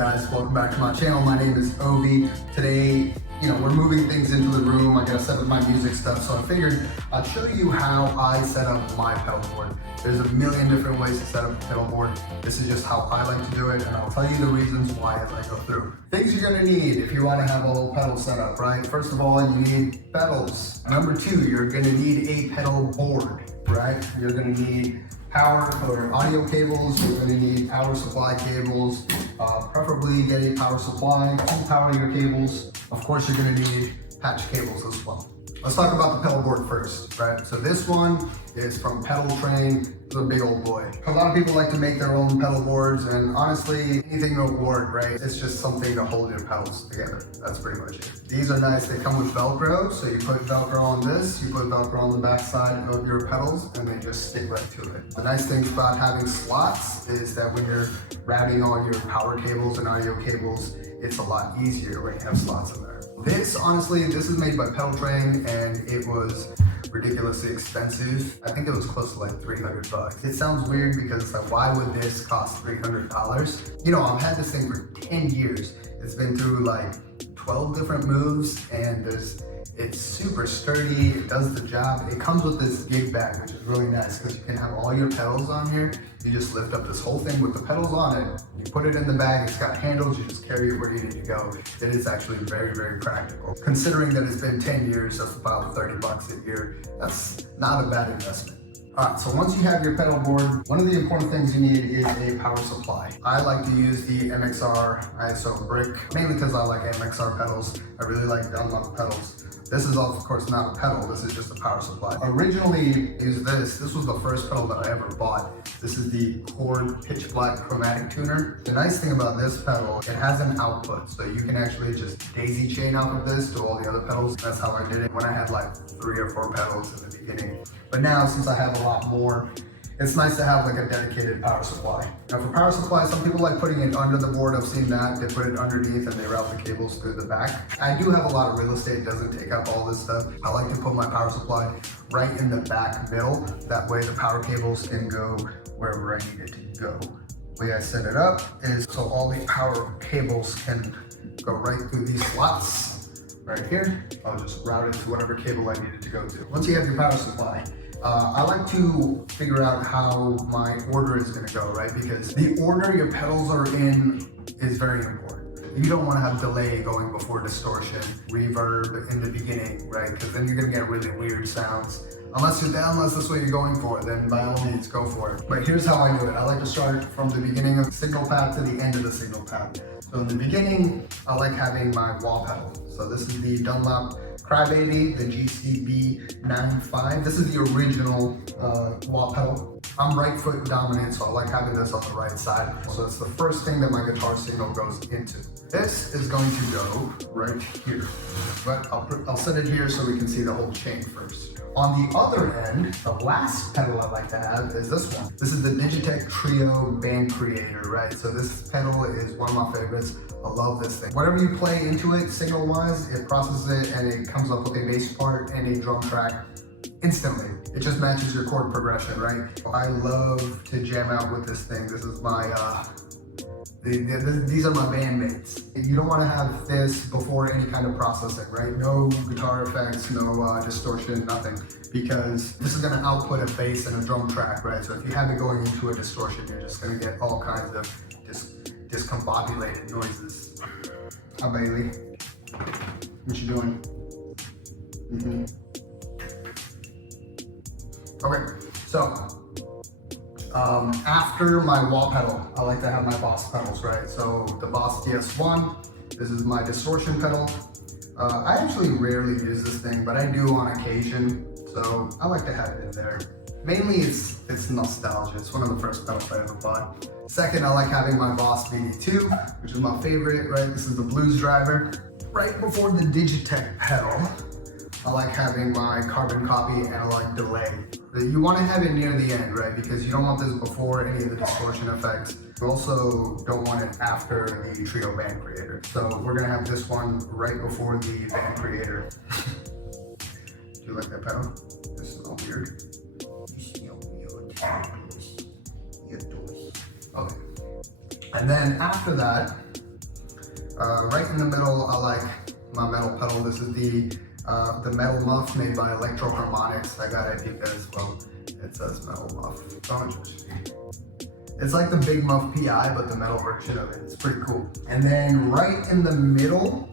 guys? Welcome back to my channel. My name is Ovi. Today, we're moving things into the room. I gotta set up my music stuff, so I figured I'd show you how I set up my pedal board. There's a million different ways to set up a pedal board. This is just how I like to do it, and I'll tell you the reasons why as I go through. Things you're gonna need if you wanna have a whole pedal setup, right? First of all, you need pedals. Number two, you're gonna need a pedal board, right? You're gonna need power or audio cables. You're going to need power supply cables. Preferably get a power supply to power your cables. Of course, you're going to need patch cables as well. Let's talk about the pedal board first, right? So this one is from Pedal Train. It's a big old boy. A lot of people like to make their own pedal boards, and honestly, anything to board, right? It's just something to hold your pedals together. That's pretty much it. These are nice. They come with Velcro, so you put Velcro on this, you put Velcro on the back side of your pedals, and they just stick right to it. The nice thing about having slots is that when you're routing all your power cables and audio cables, it's a lot easier when you have slots in there. This, honestly, this is made by Pedal Train, and it was ridiculously expensive. I think it was close to like 300 bucks. It sounds weird because it's like, why would this cost $300? I've had this thing for 10 years. It's been through like 12 different moves, and it's super sturdy, it does the job. It comes with this gig bag, which is really nice because you can have all your pedals on here. You just lift up this whole thing with the pedals on it, you put it in the bag, it's got handles, you just carry it where you need to go. It is actually very, very practical. Considering that it's been 10 years, that's about 30 bucks a year. That's not a bad investment. Alright, so once you have your pedal board, one of the important things you need is a power supply. I like to use the MXR ISO brick, mainly because I like MXR pedals. I really like Dunlop pedals. This is, of course, not a pedal, this is just a power supply. Originally, this was the first pedal that I ever bought. This is the Chord Pitch Black Chromatic Tuner. The nice thing about this pedal, it has an output, so you can actually just daisy chain off of this to all the other pedals. That's how I did it when I had like 3 or 4 pedals in the beginning. But now, since I have a lot more, it's nice to have like a dedicated power supply. Now for power supply, some people like putting it under the board. I've seen that. They put it underneath and they route the cables through the back. I do have a lot of real estate. It doesn't take up all this stuff. I like to put my power supply right in the back middle. That way the power cables can go wherever I need it to go. The way I set it up is so all the power cables can go right through these slots right here. I'll just route it to whatever cable I need it to go to. Once you have your power supply, I like to figure out how my order is going to go, right? Because the order your pedals are in is very important. You don't want to have delay going before distortion, reverb in the beginning, right? Because then you're going to get really weird sounds. Unless that's what you're going for, then by all means go for it. But here's how I do it. I like to start from the beginning of the signal path to the end of the signal path. So in the beginning, I like having my wah pedal. So this is the Dunlop Crybaby, the GCB 95. This is the original wah pedal. I'm right foot dominant, so I like having this on the right side. So it's the first thing that my guitar signal goes into. This is going to go right here, but I'll set it here so we can see the whole chain first. On the other end, the last pedal I like to have is this one. This is the Digitech Trio Band Creator, right? So this pedal is one of my favorites. I love this thing. Whatever you play into it, signal-wise, it processes it and it comes up with a bass part and a drum track instantly. It just matches your chord progression, right? I love to jam out with this thing. This is my, these are my bandmates. You don't want to have this before any kind of processing, right? No guitar effects, no distortion, nothing. Because this is going to output a bass and a drum track, right? So if you have it going into a distortion, you're just going to get all kinds of discombobulated noises. Hi, Bailey. What you doing? Okay, so after my wah pedal, I like to have my Boss pedals, right? So the Boss DS1, this is my distortion pedal. I actually rarely use this thing, but I do on occasion, so I like to have it in there. Mainly it's nostalgia. It's one of the first pedals I ever bought. Second, I like having my Boss BD2, which is my favorite, right? This is the blues driver. Right before the Digitech pedal, I like having my carbon copy analog delay. You want to have it near the end, right? Because you don't want this before any of the distortion effects. You also don't want it after the Trio Band Creator. So we're gonna have this one right before the Band Creator. Do you like that pedal? This is all weird. Okay. And then after that, Right in the middle, I like my metal pedal. This is the metal muff made by Electro-Harmonix. I got it because, well, it says metal muff. It's like the big muff PI, but the metal version of it. It's pretty cool. And then right in the middle,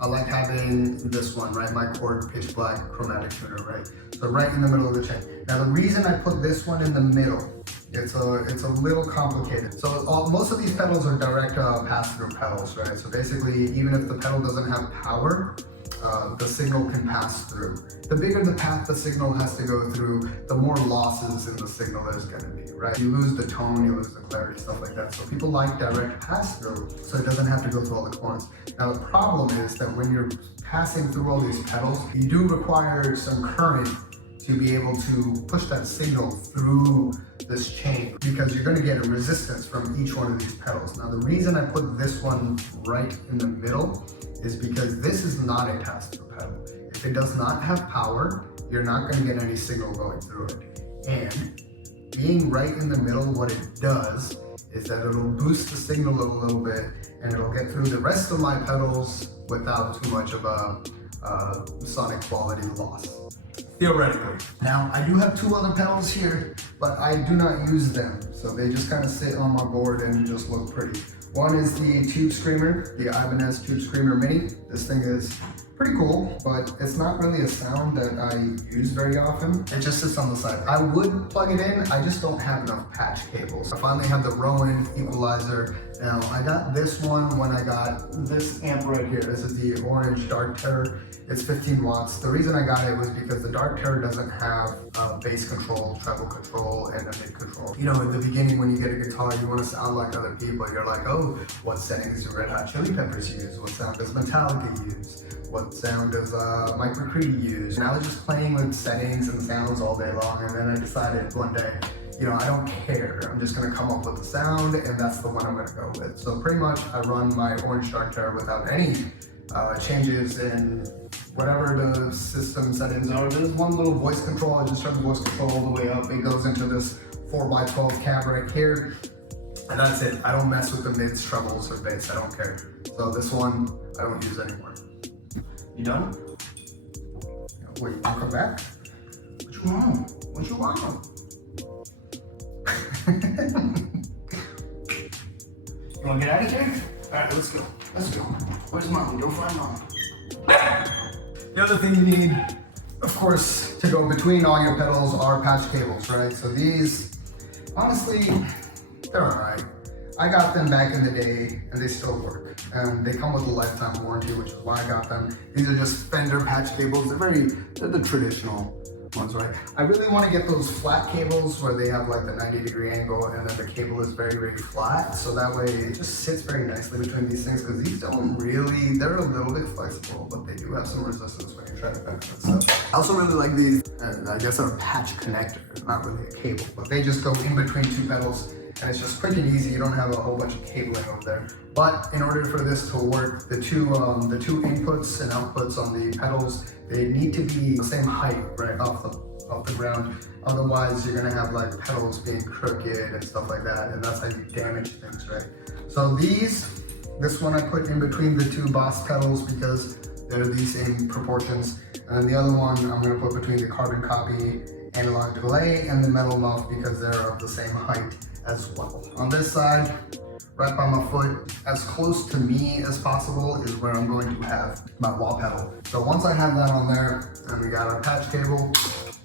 I like having this one, right? My Chord Pitch Black chromatic tuner, right? So right in the middle of the chain. Now the reason I put this one in the middle, it's a little complicated. So most of these pedals are direct pass-through pedals, right? So basically, even if the pedal doesn't have power, the signal can pass through. The bigger the path the signal has to go through, the more losses in the signal there's gonna be, right? You lose the tone, you lose the clarity, stuff like that. So people like direct pass-through, so it doesn't have to go through all the corners. Now the problem is that when you're passing through all these pedals, you do require some current to be able to push that signal through this chain, because you're going to get a resistance from each one of these pedals. Now the reason I put this one right in the middle is because this is not a pass-through pedal. If it does not have power, you're not going to get any signal going through it. And being right in the middle, what it does is that it'll boost the signal a little bit, and it'll get through the rest of my pedals without too much of a sonic quality loss. Theoretically. Now, I do have two other pedals here, but I do not use them. So they just kind of sit on my board and just look pretty. One is the Tube Screamer, the Ibanez Tube Screamer Mini. This thing is pretty cool, but it's not really a sound that I use very often. It just sits on the side. I would plug it in, I just don't have enough patch cables. I finally have the Rowan equalizer. Now, I got this one when I got this amp right here. This is the orange Dark Terror. It's 15 watts. The reason I got it was because the Dark Terror doesn't have bass control, treble control, and a mid control. You know, at the beginning when you get a guitar, you want to sound like other people. You're like, oh, what settings do Red Hot Chili Peppers use? What sound does Metallica use? What sound does Mike McCready use? And I was just playing with settings and sounds all day long, and then I decided one day, you know, I don't care. I'm just gonna come up with a sound, and that's the one I'm gonna go with. So pretty much I run my orange Dark Terror without any changes in whatever the system settings are. There's one little voice control. I just turn the voice control all the way up. It goes into this 4x12 cab right here. And that's it. I don't mess with the mids, trebles, or bass. I don't care. So this one, I don't use anymore. You done? Wait, you wanna come back? What you want? What you want? You wanna get out of here? Alright, let's go. Let's go. Where's mom? Go find mom. The other thing you need, of course, to go between all your pedals are patch cables, right? So these, honestly, they're alright. I got them back in the day and they still work. And they come with a lifetime warranty, which is why I got them. These are just Fender patch cables. They're the traditional ones, right? I really want to get those flat cables where they have like the 90-degree angle and then the cable is very, very flat. So that way it just sits very nicely between these things, because these don't really, they're a little bit flexible, but they do have some resistance when you're trying to bend it. So I also really like these, I guess they're a patch connector, not really a cable, but they just go in between two pedals. And it's just quick and easy. You don't have a whole bunch of cabling over there. But in order for this to work, the two inputs and outputs on the pedals, they need to be the same height, right, off the ground. Otherwise, you're gonna have like pedals being crooked and stuff like that, and that's how you damage things, right? So this one I put in between the two Boss pedals because they're the same proportions. And then the other one I'm gonna put between the carbon copy analog delay and the metal muff because they're of the same height as well. On this side, right by my foot, as close to me as possible is where I'm going to have my wah pedal. So once I have that on there, and we got our patch cable,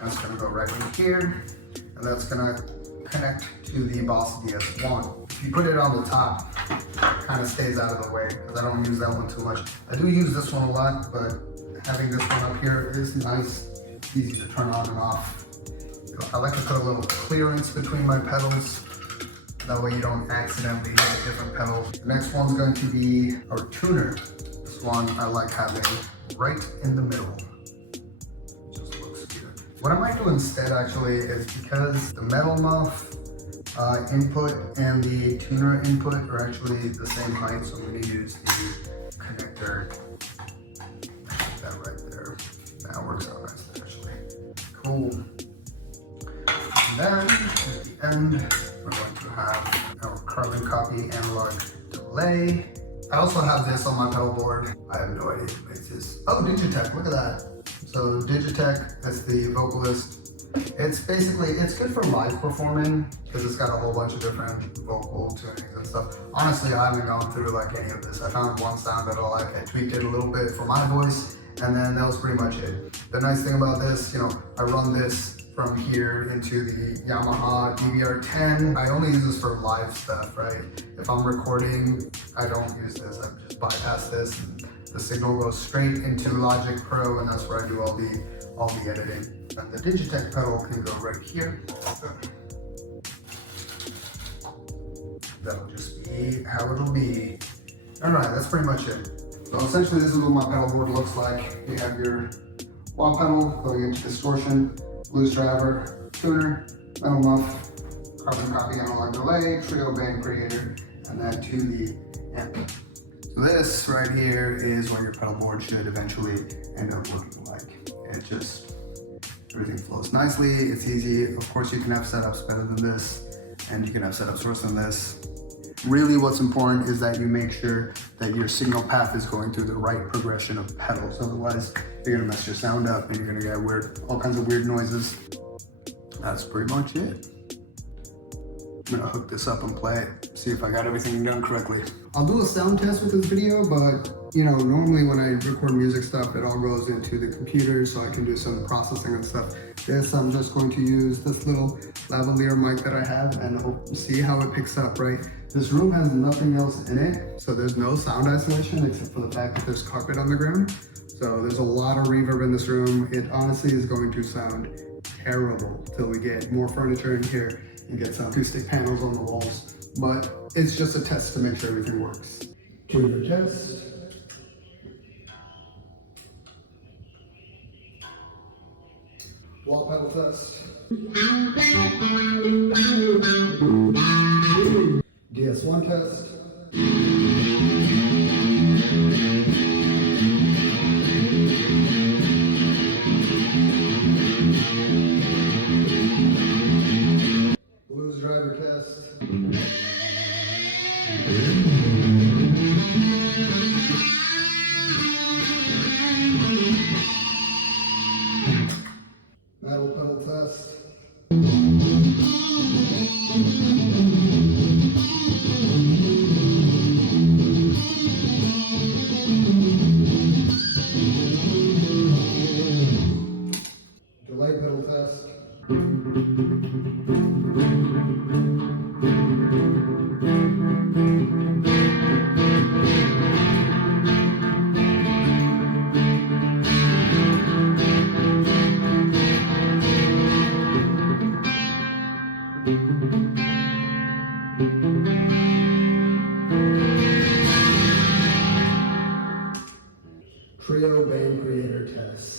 that's gonna go right in here, and that's gonna connect to the Boss DS1. If you put it on the top, it kind of stays out of the way, because I don't use that one too much. I do use this one a lot, but having this one up here is nice, easy to turn on and off. I like to put a little clearance between my pedals. That way you don't accidentally hit a different pedal. The next one's going to be our tuner. This one I like having right in the middle. Just looks good. What I might do instead actually is, because the metal muff input and the tuner input are actually the same height, so I'm going to use the connector. That right there. That works out nicely actually. Cool. And then at the end, we're going to have our carbon copy analog delay, I also have this on my pedal board. I have no idea who makes this. Oh, Digitech, look at that. So Digitech, that's the vocalist. It's basically, it's good for live performing because it's got a whole bunch of different vocal tunings and stuff. Honestly, I haven't gone through like any of this. I found one sound that I like, I tweaked it a little bit for my voice, and then that was pretty much it. The nice thing about this, you know, I run this from here into the Yamaha DVR10. I only use this for live stuff, right? If I'm recording, I don't use this. I just bypass this. The signal goes straight into Logic Pro, and that's where I do all the editing. And the Digitech pedal can go right here. That'll just be how it'll be. All right, that's pretty much it. So essentially, this is what my pedal board looks like. You have your wah pedal going into distortion, blues driver, tuner, metal muff, carbon copy analog delay, trio band creator, and then to the amp. So this right here is what your pedal board should eventually end up looking like. It just, everything flows nicely, it's easy. Of course, you can have setups better than this, and you can have setups worse than this. Really what's important is that you make sure that your signal path is going through the right progression of pedals. Otherwise, you're gonna mess your sound up and you're gonna get weird, all kinds of weird noises. That's pretty much it. I'm gonna hook this up and play it, see if I got everything done correctly. I'll do a sound test with this video, but you know, normally when I record music stuff, it all goes into the computer so I can do some processing and stuff. This, I'm just going to use this little lavalier mic that I have and see how it picks up, right? This room has nothing else in it, so there's no sound isolation except for the fact that there's carpet on the ground. So there's a lot of reverb in this room. It honestly is going to sound terrible till we get more furniture in here and get some acoustic panels on the walls. But it's just a test to make sure everything works. Tuner test. Wall pedal test. DS1 test. Blues driver test. Metal pedal test. Delay pedal test. Trio band creator test.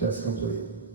Just complete.